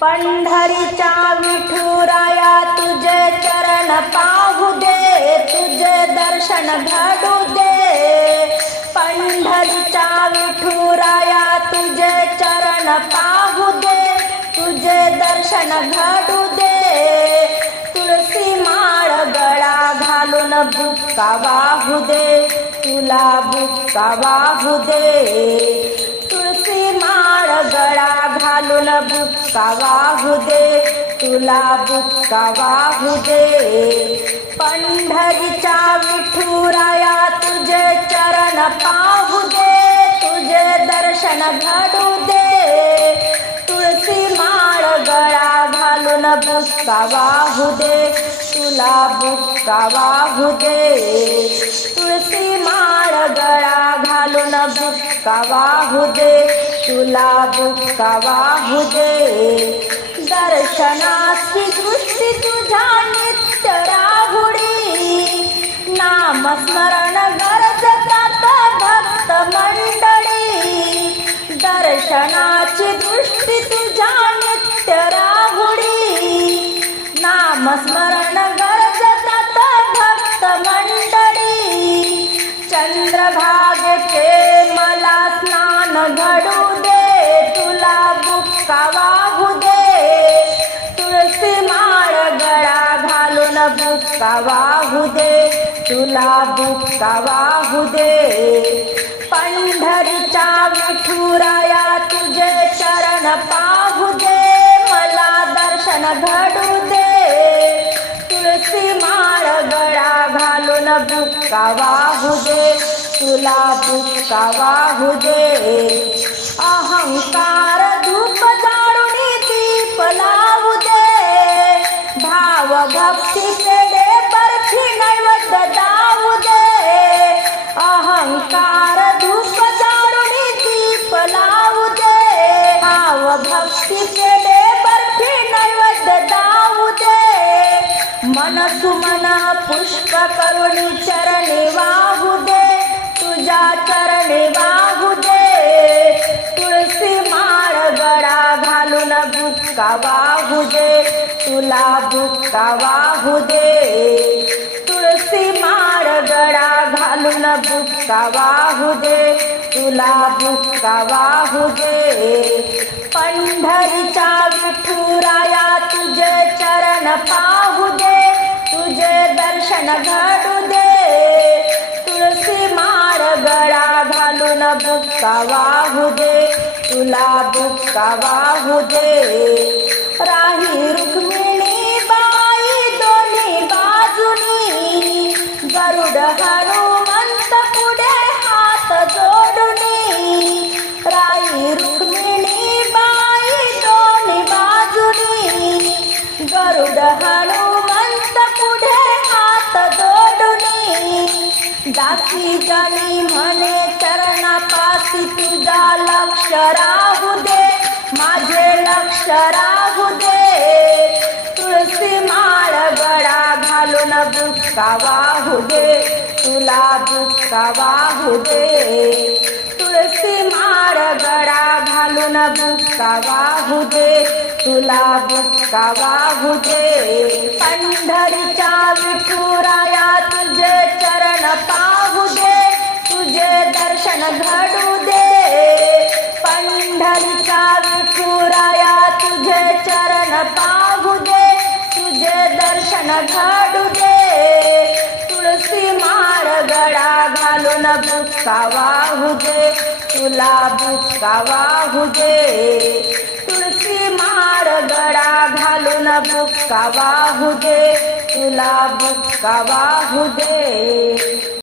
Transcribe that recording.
पंढरीच्या विठुराया तुझे चरण पाहू दे तुझे दर्शन घडू दे. पंढरीच्या विठुराया तुझे चरण पाहू दे तुझे दर्शन घडू दे. तुळशी माळ गळा घालून बुक्का वाहू दे तुला बुक्का वाहू दे. गळा घालून बुक्का वाहू दे तुला बुक्का वाहू दे. पंढरीच्या विठुराया तुझे चरण पाहू दे तुझे दर्शन घडू दे. तुळशी माळ गळा घालून बुक्का वाहू दे तुला बुक्का वाहू दे. तुळशी माळ गळा घालून बुक्का वाहू दे. तुला बुक्का वाहू दे दर्शनाची दृष्टी तुझ्या नित्य राहुडी नामस्मरण बुक्का वाहू दे तुला बुक्का वाहू दे पंढरीच्या विठुराया तुझे शरण पाहू दे मला दर्शन घडू दे. तुळशी माळ गळा घालून बुक्का वाहू दे तुला बुक्का वाहू दे अहंकार धूप जाळून दीप लावू दे. भाव भक्तीचे सुमना पुष्प करुणी चरणे वाहू दे तुझ्या चरणे वाहू दे. तुळशी माळ गडा घालून बुक्का वाहू दे तुला बुक्का वाहू दे. तुळशी माळ गडा घालून बुक्का वाहू दे तुला बुक्का वाहू दे. पंढरीच्या विठुराया तुझे चरण पा दर्शन घडू दे. तुळशी माळ गळा घालून बुक्का वाहू दे. तुला बुक्का वाहू दे. राही रुक्मिणी बाई दोन्ही बाजूनी. गरुड हनुमंत पुढे हात जोडूनी. राही रुक्मिणी बाई दोन्ही बाजूनी. गरुड हनुमंत दासी जनी म्हणे चरणापासी तुझा लक्ष राहू दे. माझे लक्ष राहू दे. तुळशी माळ गळा घालून बुक्का वाहू दे. तुला बुक्का वाहू दे. तुळशी माळ गळा घालून बुक्का वाहू दे. तुला बुक्का वाहू दे. पंढरीच्या विठू पाहू दे तुझे दर्शन घडू दे तुळशी मार गळा घालून भुक्का वाहू दे तुला भुक्का वाहू दे तुळशी मार गळा घालून भुक्का वाहू दे तुला भुक्का वाहू दे